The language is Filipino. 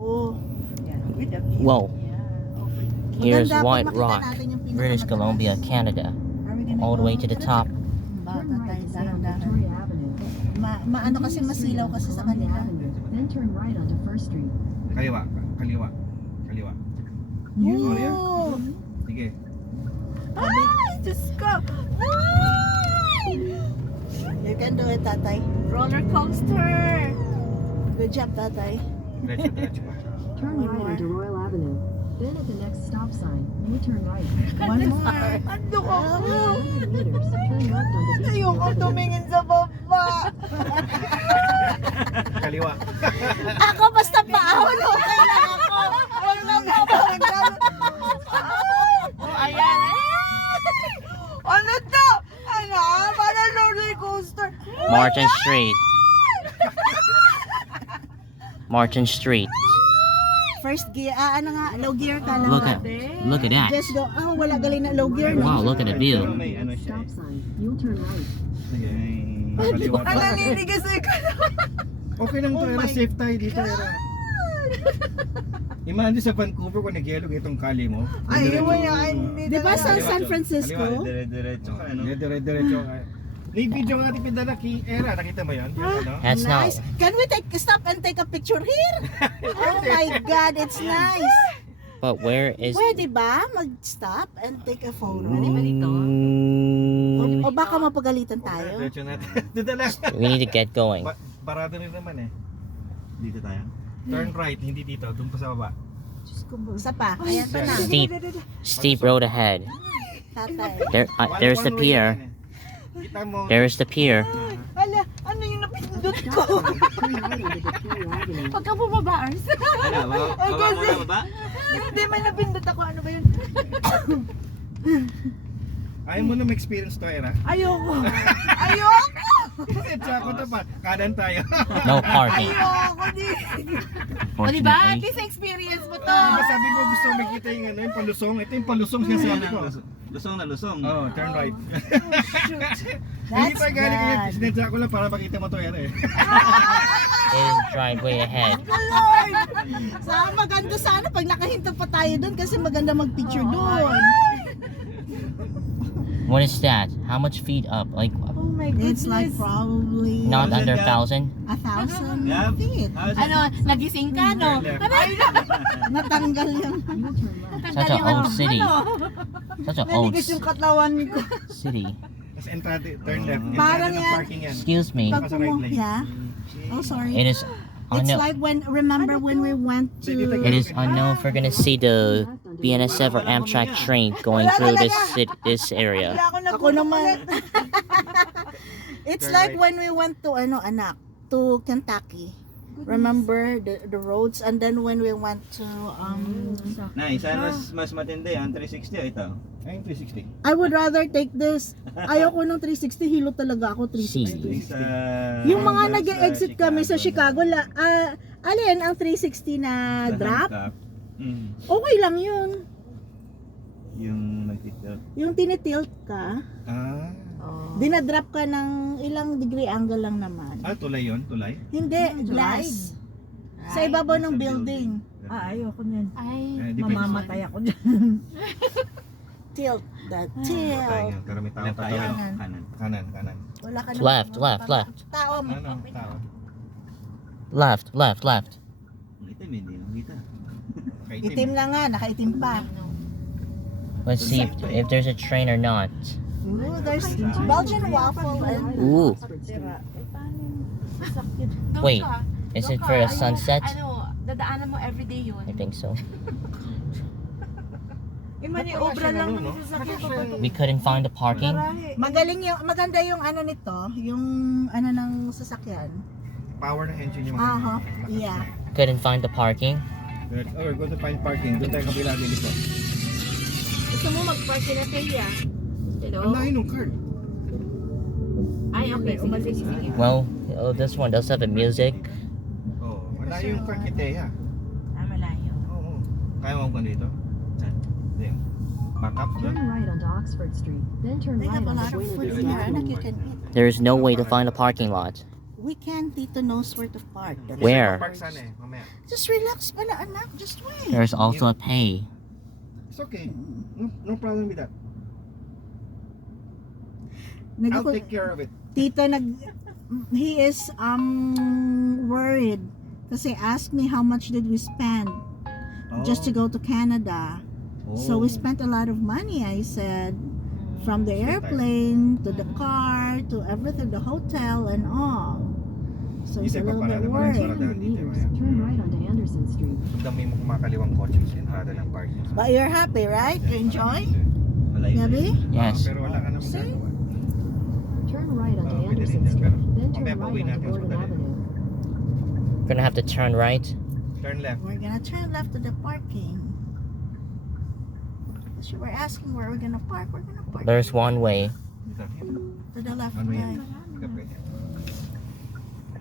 Oh. Whoa. Here's Maganda, White pag makita Rock, natin yung British pinakamataas. Columbia, Canada. Are we gonna All the go? way to the top. Bata tayo, dahan-dahan. Maano kasi masilaw kasi sa kanila. Then turn right onto First Street. Kaliwa. Sorry, Oh. Sige. Ay, Diyos ko. Ay! You can do it, tatay. Roller coaster. Good job, tatay. Diretso pa. Turn One right more. onto Royal Avenue. Then at the next stop sign, you turn right. One more. Ando ko. 100 meters, turn left onto Beach View Ayoko Avenue. tumingin sa baba. Kaliwa. Ako basta paahon, okay lang ako. Huwag na babagdan. Oh, ayan. Ano to? Ano? Parang roller coaster. Martin Street. Martin Street. First gear, ano nga, low gear ka lang. Look at that. Just go, wala galing na low gear, no? Wow, look at the view. May ano siya Stop sign, you'll turn right. Sige. Kaliwa pa. Naninigas ko na. Okay lang to, Era. Safe tayo dito, Era. Imagine sa Vancouver kung nag-yellow itong kali mo. Ay, wala, hindi. Di ba sa Kaliwa. San Francisco? Dire-diretso ka, ano? Diretso. May video nga natin pinadala kay Era. Nakita mo yan? Yung ano? That's Nice. not. Can we stop and take a picture here? Oh my God, it's nice. But where is? Pwede ba mag-stop and take a photo? Mm, O baka mapagalitan tayo? Diretso natin. Dudala. we need to get going. Parado rin naman eh. Dito tayo. Turn right, hindi dito. Doon pa sa baba. Isa pa. Ayan pa na. Steep road ahead. Tatay. There's the pier. Kita mo. There's the pier. Ala, ano yung napindot ko? Turn right onto Victoria Avenue. Pagka bumaba, Ars. Ano? Baba? Hindi, may napindot ako. Ano ba yun? Ayaw mo na ma-experience to, Era. Ayoko. Ayoko. Tsaka to pa. Kanan tayo. No parking. Ayoko din. O diba? At Fortunately. least experience mo to. Diba sabi mo gusto makita yung ano, yung palusong? Ito yung palusong sinasabi ko. Lusong na lusong. Oh, turn right. Hindi That's pa galing bad. yung sinadya ko lang para makita mo to, Era eh. There's the driveway ahead. Lord! Maganda sana pag nakahinto pa tayo doon kasi maganda mag-picture doon. What is that? How much feet up? Like Oh my goodness. It's like probably not under 1,000? 1,000 Yeah. feet. Ano, nagising ka, no? Turn left. Ay, Natanggal yung You'll turn left. Such an old city. Ano? Such an old nanigas yung katawan ko. city. Tapos entrate, turn left. Parang Entrate ng yan. parking yan. Excuse me. Pag yeah. Oh, sorry. It is It's unknown. like remember when we went to... It is unknown if we're gonna see the BNSF or Amtrak train going through this area. Ako naman. It's Turn like right. when we went to to Kentucky. Remember the roads, and then when we went to Nice. Mas matindi ang 360 ito. Ayun, 360. I would rather take this. Ayoko ng 360, hilo talaga ako 360. Sa Yung mga nag-exit kami sa Chicago, alin ang 360 na drop? Okay lang yun. Yung nagtitilt. Yung tinitilt ka, Ah. dinadrop ka ng ilang degree angle lang naman. Ah, tulay yun? Tulay? Hindi, glass. Sa ibabaw ng building. Ayoko niyan. Ay, Di pwede sa- ako dyan. Tilt. The Tayo tilt. nga, pero may tao Left tayo. tayo. Kanan. Kanan. Wala ka Left, left, left. Tao mo. Ano? Tao. Left. Itim, hindi nakita. Kaitim. Itim na nga, nakaitim pa. Let's see if there's a train or not. Ooh, there's Belgian waffle and... Ooh, doon Wait, ka. is Doon it ka. for a Ano, sunset? Ano, dadaanan mo everyday yun. I think so. Maniobra lang no? We couldn't find the parking. Maganda yung ano nito, yung ano ng sasakyan. Power ng engine yung Aha, yeah. Couldn't find the parking. Oh, we're going to find parking. Doon tayo kabila din ito. Gusto mo mag-park na Teya? Ang layo ng card. Ay, okay. Sige. Well, oh, this one does have a music. Oh, malayo yung card kay Teya. Malayo. Oo. Kaya mo kung dito? Hindi. Back up Turn doon. right onto Oxford Street. Then turn They right have a onto lot of Buena food Vista here, anak, you Avenue. can eat. There is no way to find a parking lot. We can. Tito knows where to park. Where? Park sana eh, mamaya. Just relax pala, anak. Just wait. There's also a pay. It's okay. No problem with that. I'll Nag- take care of it. Tito he is worried kasi asked me how much did we spend just to go to Canada. So we spent a lot of money, I said, from the airplane to the car to everything, the hotel and all. So he's a little bit worried. 200 meters, turn right onto Anderson Street. Ang dami mo kumakaliwang kotse sa entrada ng parking. But you're happy, right? You enjoy? Malayo. Gabi? Yes. Pero wala ka naman See? gagawa. Turn right onto Oh, pwede Anderson rin yan, Street, pero then turn mamaya right pauwi onto natin, Gordon sandali. Avenue. Gonna have to turn right. Turn left. We're gonna turn left to the parking. So we're asking where we're gonna park. We're gonna park There's one way. Dito. to the left, Ano yan? guys. Hindi ka pwede.